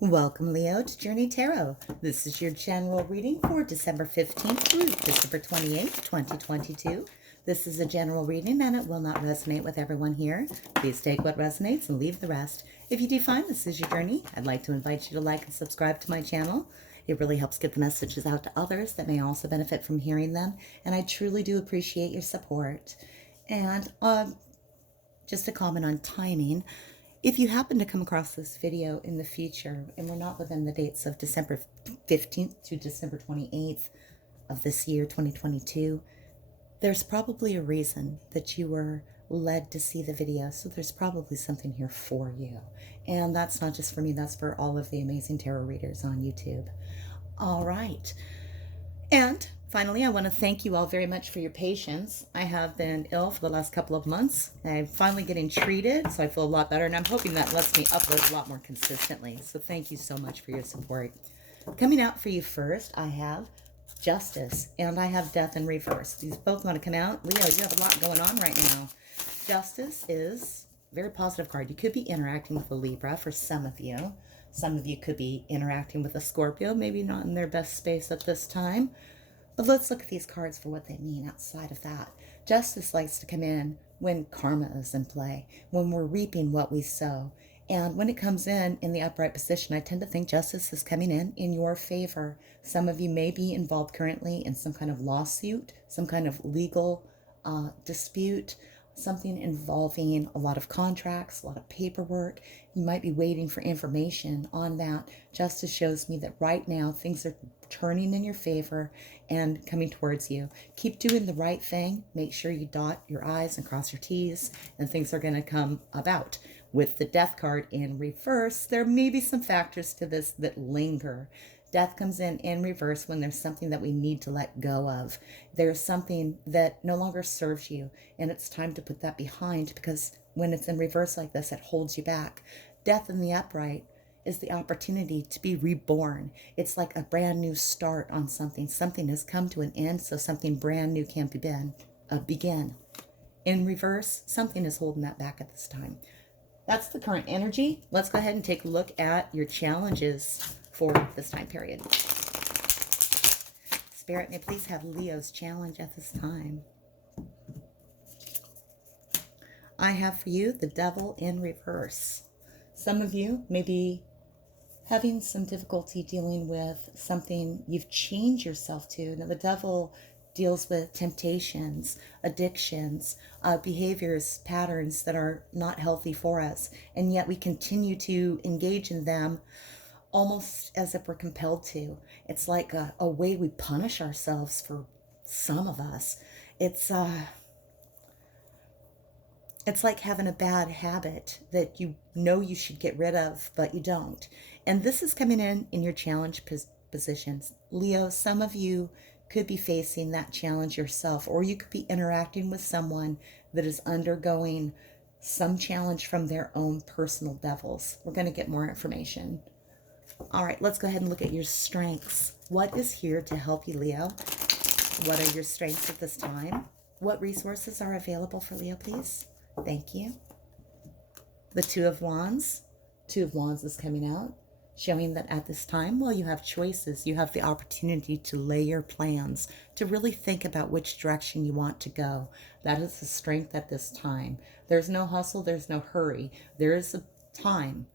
Welcome, Leo, to Journey Tarot. This is your general reading for December 15th through December 28th, 2022. This is a general reading and it will not resonate with everyone here. Please take what resonates and leave the rest. If you do find this is your journey, I'd like to invite you to like and subscribe to my channel. It really helps get the messages out to others that may also benefit from hearing them, and I truly do appreciate your support. And just a comment on timing. If you happen to come across this video in the future, and we're not within the dates of December 15th to December 28th of this year, 2022, there's probably a reason that you were led to see the video. So there's probably something here for you. And that's not just for me, that's for all of the amazing tarot readers on YouTube. All right. And finally, I want to thank you all very much for your patience. I have been ill for the last couple of months. I'm finally getting treated, so I feel a lot better, and I'm hoping that lets me upload a lot more consistently. So thank you so much for your support. Coming out for you first, I have Justice, and I have Death in reverse. These both want to come out. Leo, you have a lot going on right now. Justice is a very positive card. You could be interacting with a Libra for some of you. Some of you could be interacting with a Scorpio, maybe not in their best space at this time. But let's look at these cards for what they mean outside of that. Justice likes to come in when karma is in play, when we're reaping what we sow. And when it comes in the upright position, I tend to think justice is coming in your favor. Some of you may be involved currently in some kind of lawsuit, some kind of legal dispute, something involving a lot of contracts, a lot of paperwork. You might be waiting for information on that. Justice shows me that right now things are turning in your favor and coming towards you. Keep doing the right thing. Make sure you dot your I's and cross your T's, and things are going to come about. With the Death card in reverse, there may be some factors to this that linger. Death comes in reverse when there's something that we need to let go of. There's something that no longer serves you, and it's time to put that behind, because when it's in reverse like this, it holds you back. Death in the upright is the opportunity to be reborn. It's like a brand new start on something. Something has come to an end, so something brand new can begin. In reverse, something is holding that back at this time. That's the current energy. Let's go ahead and take a look at your challenges for this time period. Spirit, may please have Leo's challenge at this time. I have for you the Devil in reverse. Some of you may be having some difficulty dealing with something you've chained yourself to. Now, the Devil deals with temptations, addictions, behaviors, patterns that are not healthy for us, and yet we continue to engage in them almost as if we're compelled to. It's like a way we punish ourselves for some of us. It's like having a bad habit that you know you should get rid of, but you don't. And this is coming in your challenge positions. Leo, some of you could be facing that challenge yourself, or you could be interacting with someone that is undergoing some challenge from their own personal devils. We're going to get more information. All right, let's go ahead and look at your strengths. What is here to help you, Leo? What are your strengths at this time? What resources are available for Leo, please? Thank you. The Two of Wands. Two of Wands is coming out, showing that at this time, while you have choices, you have the opportunity to lay your plans, to really think about which direction you want to go. That is the strength at this time. There's no hustle, there's no hurry. There is a time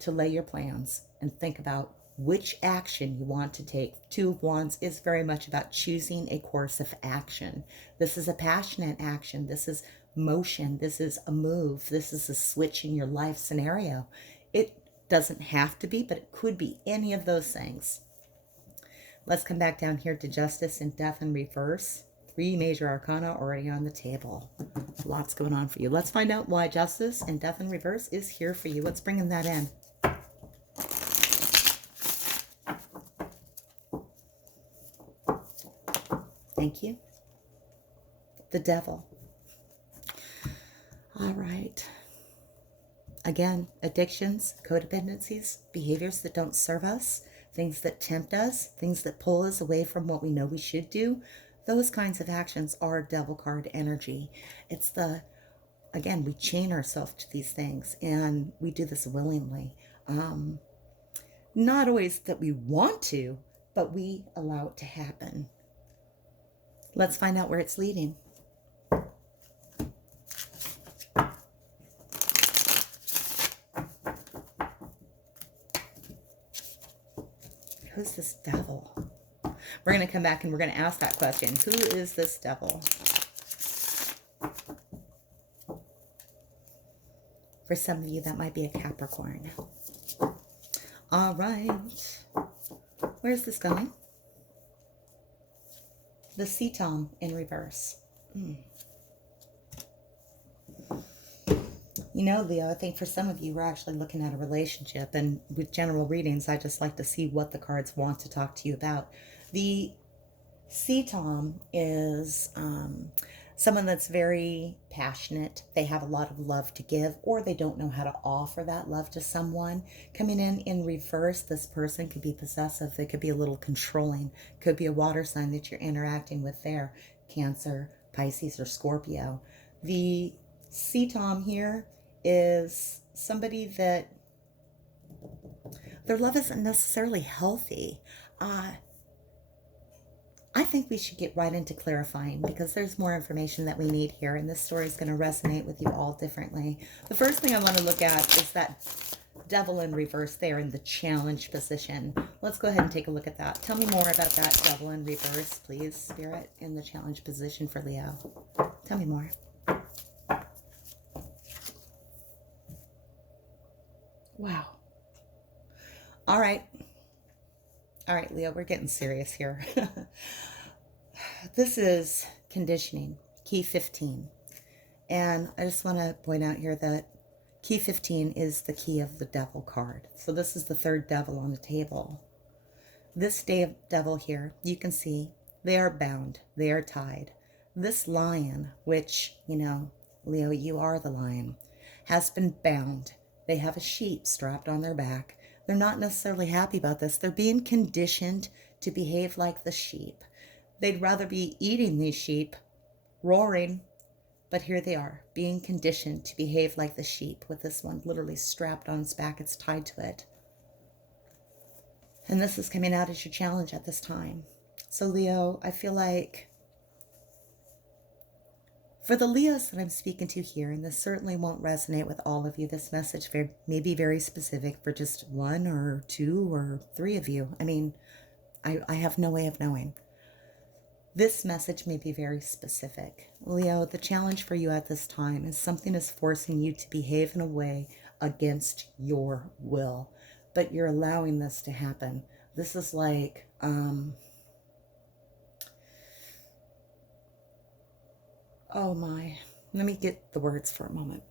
to lay your plans and think about which action you want to take. Two of Wands is very much about choosing a course of action. This is a passionate action. This is motion. This is a move. This is a switch in your life scenario. It doesn't have to be, but it could be any of those things. Let's come back down here to Justice and Death in reverse. 3 major arcana already on the table. Lots going on for you. Let's find out why Justice and Death in reverse is here for you. What's bringing that in? Thank you. The Devil. All right. Again, addictions, codependencies, behaviors that don't serve us, things that tempt us, things that pull us away from what we know we should do. Those kinds of actions are Devil card energy. It's again, we chain ourselves to these things, and we do this willingly. Not always that we want to, but we allow it to happen. Let's find out where it's leading. Who's this devil? We're going to come back and we're going to ask that question. Who is this devil? For some of you, that might be a Capricorn. All right. Where's this going? The Cetom in reverse. You know, Leo, I think for some of you, we're actually looking at a relationship. And with general readings, I just like to see what the cards want to talk to you about. The Cetom is someone that's very passionate. They have a lot of love to give, or they don't know how to offer that love to someone. Coming in reverse, this person could be possessive. They could be a little controlling. Could be a water sign that you're interacting with there. Cancer, Pisces, or Scorpio. The Cetom here is somebody that their love isn't necessarily healthy. I think we should get right into clarifying because there's more information that we need here, and this story is going to resonate with you all differently. The first thing I want to look at is that devil in reverse there in the challenge position. Let's go ahead and take a look at that. Tell me more about that devil in reverse, please, Spirit, in the challenge position for Leo. Tell me more. Wow. All right. All right, Leo, we're getting serious here. This is conditioning, key 15. And I just want to point out here that key 15 is the key of the devil card. So this is the third devil on the table. This devil here, you can see they are bound. They are tied. This lion, which, you know, Leo, you are the lion, has been bound. They have a sheep strapped on their back. They're not necessarily happy about this. They're being conditioned to behave like the sheep. They'd rather be eating these sheep, roaring, but here they are, being conditioned to behave like the sheep with this one literally strapped on its back. It's tied to it. And this is coming out as your challenge at this time. So Leo, I feel like for the Leos that I'm speaking to here, and this certainly won't resonate with all of you, this message may be very specific for just one or two or three of you. I mean, I have no way of knowing. This message may be very specific. Leo, the challenge for you at this time is something is forcing you to behave in a way against your will, but you're allowing this to happen. This is like, oh my, let me get the words for a moment.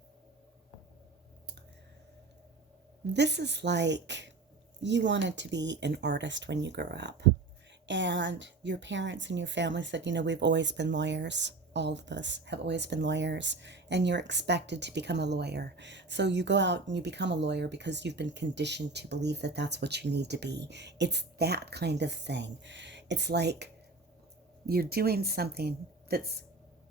This is like you wanted to be an artist when you grew up, and your parents and your family said, you know, we've always been lawyers. All of us have always been lawyers, and you're expected to become a lawyer. So you go out and you become a lawyer because you've been conditioned to believe that that's what you need to be. It's that kind of thing. It's like you're doing something that's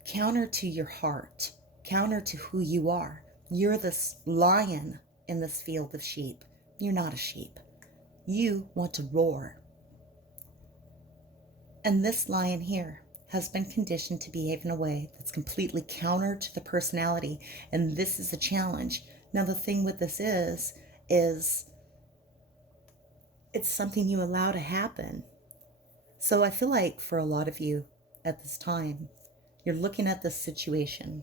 counter to your heart, counter to who you are. You're this lion in this field of sheep. You're not a sheep. You want to roar. And this lion here has been conditioned to behave in a way that's completely counter to the personality. And this is a challenge. Now, the thing with this is it's something you allow to happen. So I feel like for a lot of you at this time, you're looking at this situation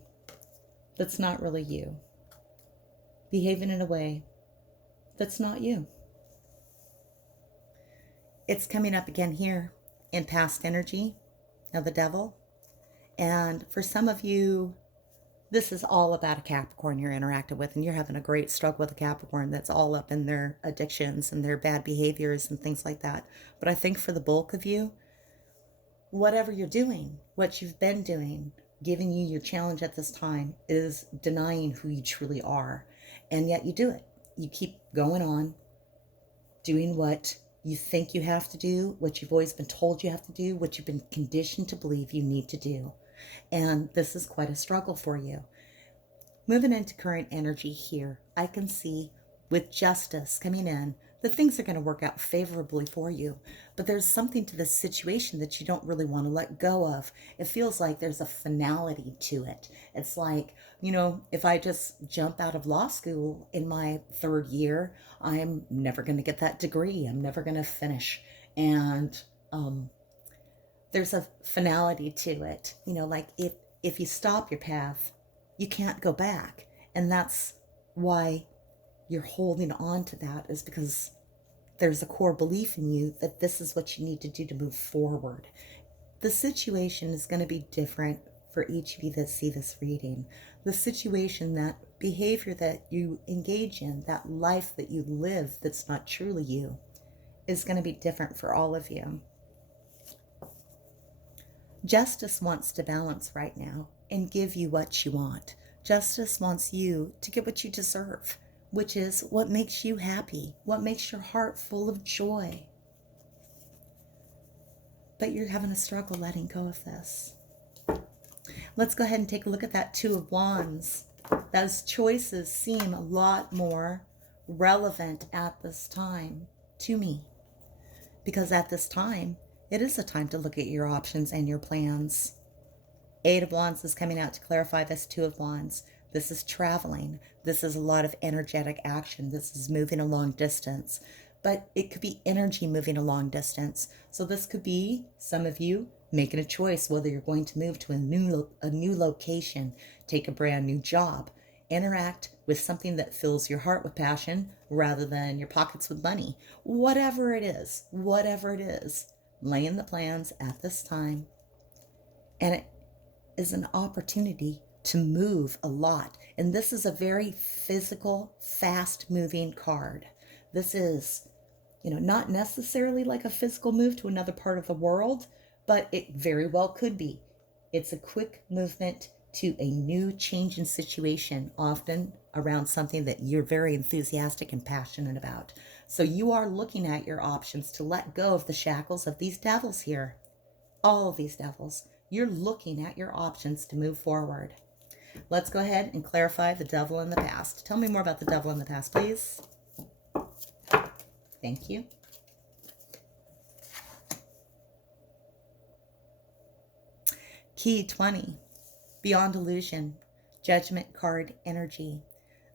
that's not really you, behaving in a way that's not you. It's coming up again here in past energy of the devil. And for some of you, this is all about a Capricorn you're interacting with, and you're having a great struggle with a Capricorn that's all up in their addictions and their bad behaviors and things like that. But I think for the bulk of you, whatever you're doing, what you've been doing, giving you your challenge at this time is denying who you truly are. And yet you do it. You keep going on, doing what you think you have to do, what you've always been told you have to do, what you've been conditioned to believe you need to do. And this is quite a struggle for you. Moving into current energy here, I can see with justice coming in, that things are going to work out favorably for you. But there's something to this situation that you don't really want to let go of. It feels like there's a finality to it. It's like, if I just jump out of law school in my third year, I'm never going to get that degree. I'm never going to finish. And there's a finality to it. Like if you stop your path, you can't go back. And that's why you're holding on to that, is because there's a core belief in you that this is what you need to do to move forward. The situation is going to be different for each of you that see this reading. The situation, that behavior that you engage in, that life that you live that's not truly you, is going to be different for all of you. Justice wants to balance right now and give you what you want. Justice wants you to get what you deserve, which is what makes you happy, what makes your heart full of joy. But you're having a struggle letting go of this. Let's go ahead and take a look at that Two of Wands. Those choices seem a lot more relevant at this time to me, because at this time, it is a time to look at your options and your plans. Eight of Wands is coming out to clarify this Two of Wands. This is traveling. This is a lot of energetic action. This is moving a long distance. But it could be energy moving a long distance. So this could be some of you making a choice whether you're going to move to a new location, take a brand new job, interact with something that fills your heart with passion rather than your pockets with money. Whatever it is, laying the plans at this time. And it is an opportunity to move a lot. And this is a very physical, fast-moving card. This is, not necessarily like a physical move to another part of the world, but it very well could be. It's a quick movement to a new change in situation, often around something that you're very enthusiastic and passionate about. So you are looking at your options to let go of the shackles of these devils here. All of these devils. You're looking at your options to move forward. Let's go ahead and clarify the devil in the past. Tell me more about the devil in the past, please. Thank you. Key 20, Beyond Illusion, Judgment card energy.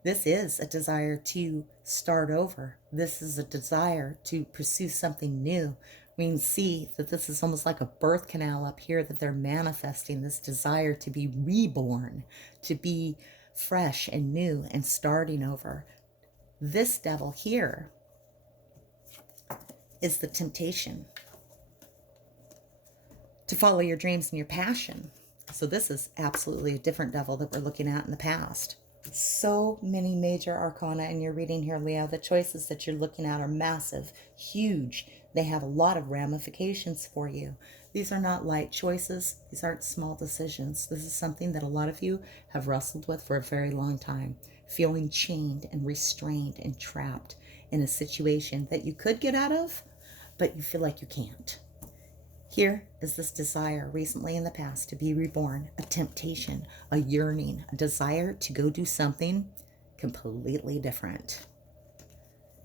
This is a desire to start over. This is a desire to pursue something new. We can see that this is almost like a birth canal up here, that they're manifesting this desire to be reborn, to be fresh and new and starting over. This devil here is the temptation to follow your dreams and your passion. So this is absolutely a different devil that we're looking at in the past. So many major arcana in your reading here, Leo. The choices that you're looking at are massive, huge. They have a lot of ramifications for you. These are not light choices. These aren't small decisions. This is something that a lot of you have wrestled with for a very long time, feeling chained and restrained and trapped in a situation that you could get out of, but you feel like you can't. Here is this desire recently in the past to be reborn, a temptation, a yearning, a desire to go do something completely different,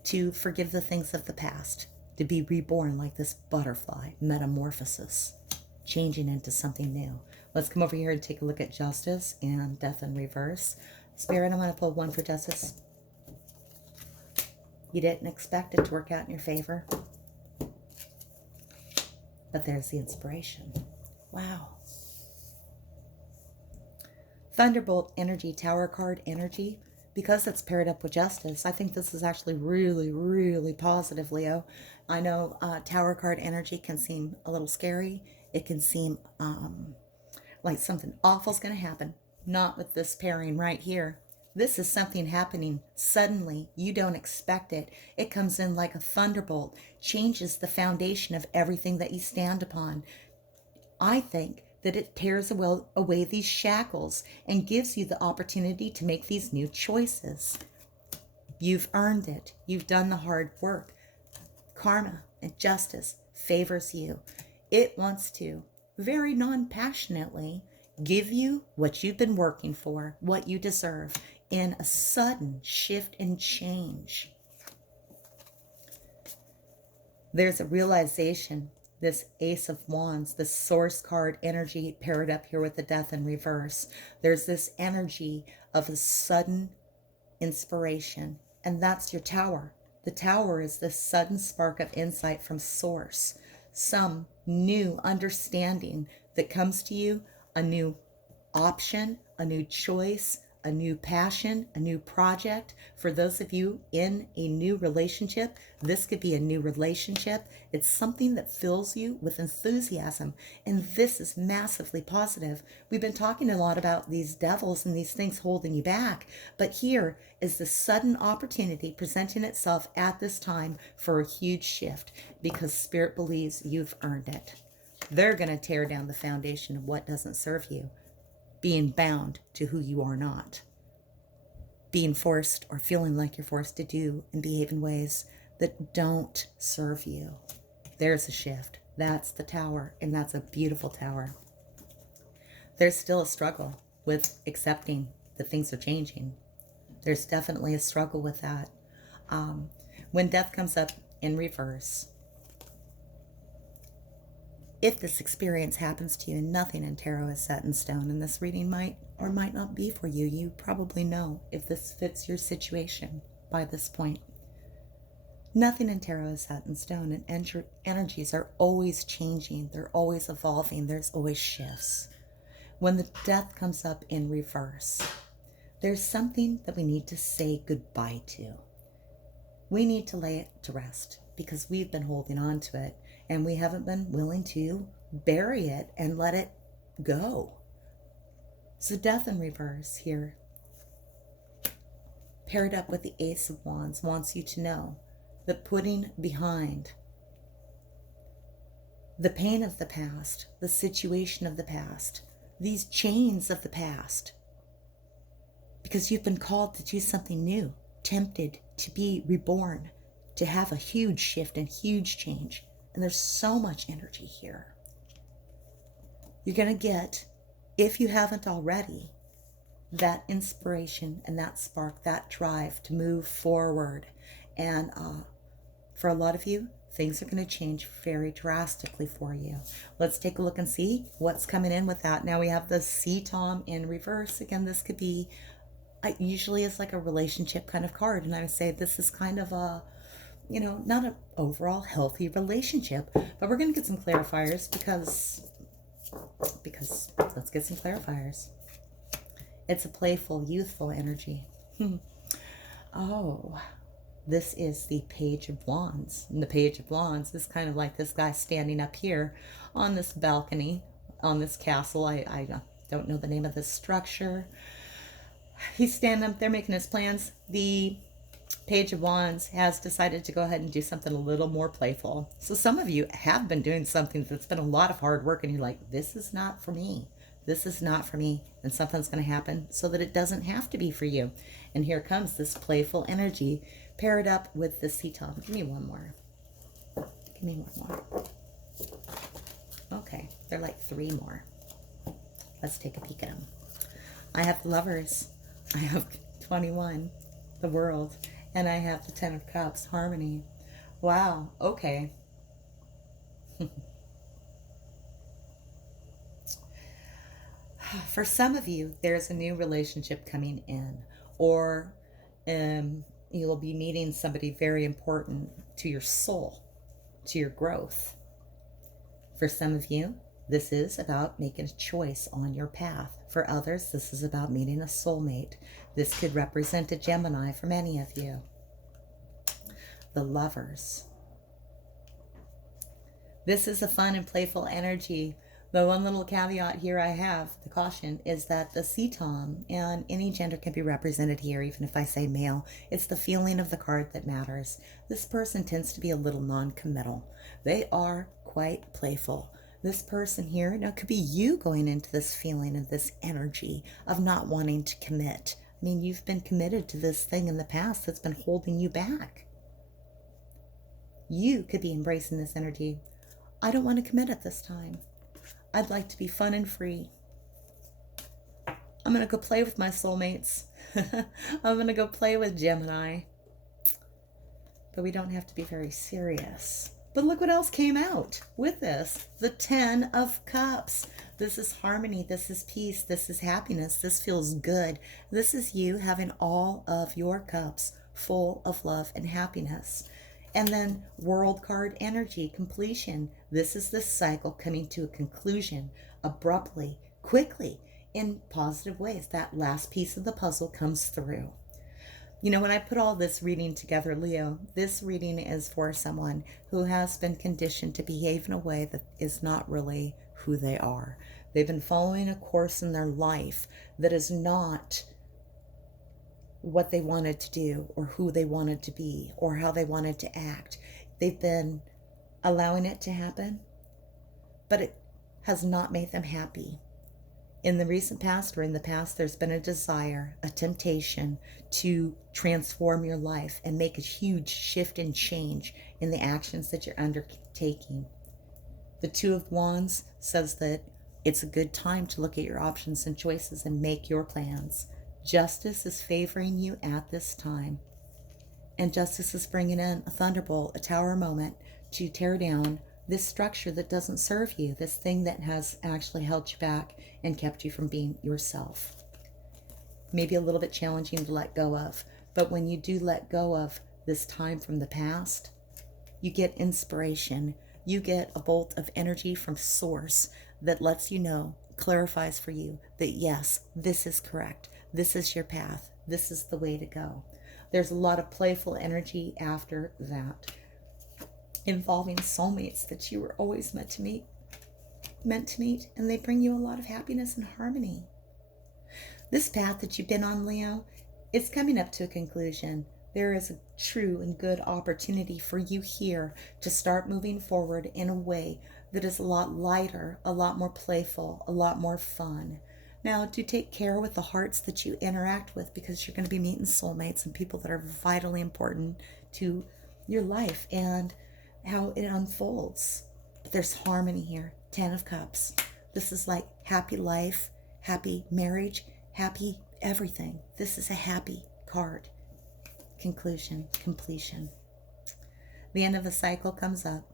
to forgive the things of the past, to be reborn like this butterfly, metamorphosis, changing into something new. Let's come over here and take a look at justice and death in reverse. Spirit, I'm going to pull one for justice. You didn't expect it to work out in your favor. But there's the inspiration. Wow. Thunderbolt energy, Tower card energy. Because it's paired up with justice, I think this is actually really, really positive, Leo. I know Tower card energy can seem a little scary. It can seem like something awful is going to happen. Not with this pairing right here. This is something happening suddenly. You don't expect it. It comes in like a thunderbolt, changes the foundation of everything that you stand upon. I think that it tears away these shackles and gives you the opportunity to make these new choices. You've earned it. You've done the hard work. Karma and justice favors you. It wants to, very non-passionately, give you what you've been working for, what you deserve, in a sudden shift and change. There's a realization, this Ace of Wands, this Source card energy paired up here with the Death in reverse. There's this energy of a sudden inspiration, and that's your Tower. The Tower is this sudden spark of insight from Source, some new understanding that comes to you, a new option, a new choice, a new passion, a new project. For those of you in a new relationship, this could be a new relationship. It's something that fills you with enthusiasm, and this is massively positive. We've been talking a lot about these devils and these things holding you back, but here is the sudden opportunity presenting itself at this time for a huge shift, because Spirit believes you've earned it. They're going to tear down the foundation of what doesn't serve you, being bound to who you are not, being forced or feeling like you're forced to do and behave in ways that don't serve you. There's a shift. That's the Tower, and that's a beautiful Tower. There's still a struggle with accepting that things are changing. There's definitely a struggle with that. When Death comes up in reverse, if this experience happens to you, and nothing in tarot is set in stone, and this reading might or might not be for you, you probably know if this fits your situation by this point. Nothing in tarot is set in stone, and energies are always changing. They're always evolving. There's always shifts. When the Death comes up in reverse, there's something that we need to say goodbye to. We need to lay it to rest, because we've been holding on to it, and we haven't been willing to bury it and let it go. So Death in reverse here, paired up with the Ace of Wands, wants you to know that putting behind the pain of the past, the situation of the past, these chains of the past, because you've been called to do something new, tempted to be reborn, to have a huge shift and huge change. And there's so much energy here. You're going to get, if you haven't already, that inspiration and that spark, that drive to move forward. And for a lot of you, things are going to change very drastically for you. Let's take a look and see what's coming in with that. Now we have the Sea Tom in reverse. Again, this could be, usually is like a relationship kind of card. And I would say this is kind of a, not an overall healthy relationship. But we're going to get some clarifiers because let's get some clarifiers. It's a playful, youthful energy. Oh, this is the Page of Wands. And the Page of Wands is kind of like this guy standing up here on this balcony, on this castle. I don't know the name of this structure. He's standing up there making his plans. The Page of Wands has decided to go ahead and do something a little more playful. So some of you have been doing something that's been a lot of hard work, and you're like, this is not for me. This is not for me. And something's going to happen so that it doesn't have to be for you. And here comes this playful energy paired up with the Sea Tom. Give me one more. Give me one more. Okay, they're like three more. Let's take a peek at them. I have the Lovers. I have 21, the World. And I have the Ten of Cups, Harmony. Wow, okay. For some of you, there's a new relationship coming in, or you'll be meeting somebody very important to your soul, to your growth. For some of you, this is about making a choice on your path. For others, this is about meeting a soulmate. This could represent a Gemini for many of you. The Lovers. This is a fun and playful energy. The one little caveat here I have, the caution, is that the Sea Tom, and any gender can be represented here, even if I say male. It's the feeling of the card that matters. This person tends to be a little non-committal. They are quite playful. This person here, now it could be you going into this feeling of this energy of not wanting to commit. I mean, you've been committed to this thing in the past that's been holding you back. You could be embracing this energy. I don't want to commit at this time. I'd like to be fun and free. I'm going to go play with my soulmates. I'm going to go play with Gemini. But we don't have to be very serious. But look what else came out with this. The 10 of Cups. This is harmony. This is peace. This is happiness. This feels good. This is you having all of your cups full of love and happiness. And then World card energy, completion. This is the cycle coming to a conclusion abruptly, quickly, in positive ways. That last piece of the puzzle comes through. You know, when I put all this reading together, Leo, this reading is for someone who has been conditioned to behave in a way that is not really who they are. They've been following a course in their life that is not what they wanted to do or who they wanted to be or how they wanted to act. They've been allowing it to happen, but it has not made them happy. In the recent past or in the past, there's been a desire, a temptation to transform your life and make a huge shift and change in the actions that you're undertaking. The Two of Wands says that it's a good time to look at your options and choices and make your plans. Justice is favoring you at this time. And justice is bringing in a thunderbolt, a tower moment to tear down this structure that doesn't serve you, this thing that has actually held you back and kept you from being yourself. Maybe a little bit challenging to let go of, but when you do let go of this time from the past, you get inspiration. You get a bolt of energy from source that lets you know, clarifies for you that yes, this is correct. This is your path. This is the way to go. There's a lot of playful energy after that, involving soulmates that you were always meant to meet, and they bring you a lot of happiness and harmony. This path that you've been on, Leo, is coming up to a conclusion. There is a true and good opportunity for you here to start moving forward in a way that is a lot lighter, a lot more playful, a lot more fun. Now, do take care with the hearts that you interact with, because you're going to be meeting soulmates and people that are vitally important to your life and how it unfolds. But there's harmony here. 10 of Cups. This is like happy life, happy marriage, happy everything. This is a happy card. Conclusion, completion. The end of the cycle comes up.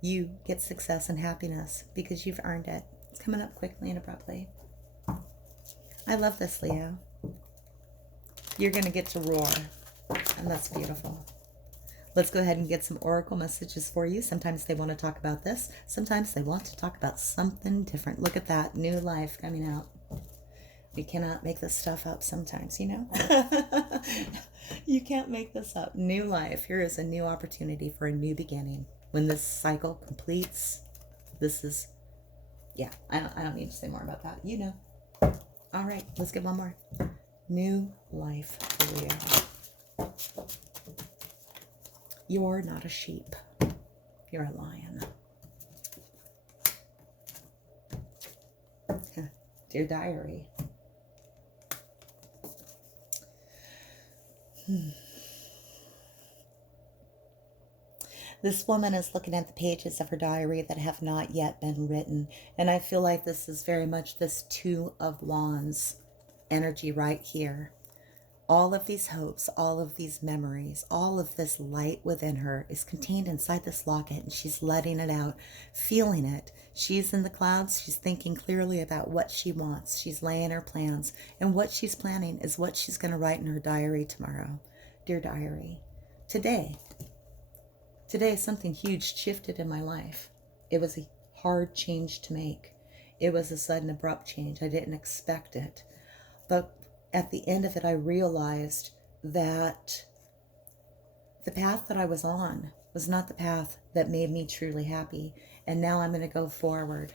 You get success and happiness because you've earned it. It's coming up quickly and abruptly. I love this, Leo. You're going to get to roar, and that's beautiful. Let's go ahead and get some oracle messages for you. Sometimes they want to talk about this. Sometimes they want to talk about something different. Look at that, new life coming out. We cannot make this stuff up sometimes, you know? You can't make this up. New life. Here is a new opportunity for a new beginning. When this cycle completes, this is, yeah, I don't need to say more about that. You know. All right, let's get one more. New life for Leo. You're not a sheep. You're a lion. Dear diary. This woman is looking at the pages of her diary that have not yet been written. And I feel like this is very much this Two of Wands energy right here. All of these hopes, all of these memories, all of this light within her is contained inside this locket, and she's letting it out, feeling it. She's in the clouds. She's thinking clearly about what she wants. She's laying her plans, and what she's planning is what she's going to write in her diary tomorrow. Dear diary, today something huge shifted in my life. It was a hard change to make. It was a sudden, abrupt change. I didn't expect it. But at the end of it, I realized that the path that I was on was not the path that made me truly happy. And now I'm going to go forward.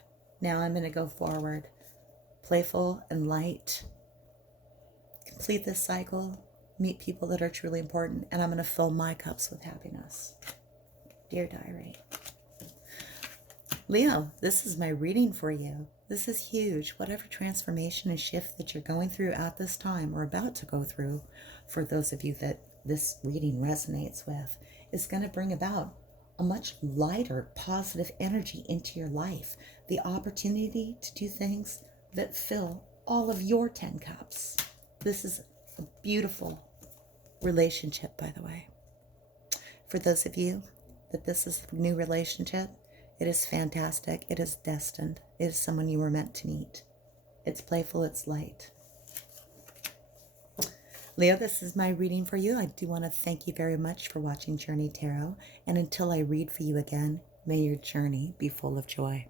Playful and light. Complete this cycle. Meet people that are truly important. And I'm going to fill my cups with happiness. Dear diary. Leo, this is my reading for you. This is huge. Whatever transformation and shift that you're going through at this time or about to go through, for those of you that this reading resonates with, is going to bring about a much lighter, positive energy into your life. The opportunity to do things that fill all of your 10 cups. This is a beautiful relationship, by the way. For those of you that this is a new relationship. It is fantastic. It is destined. It is someone you were meant to meet. It's playful. It's light. Leo, this is my reading for you. I do want to thank you very much for watching Journey Tarot. And until I read for you again, may your journey be full of joy.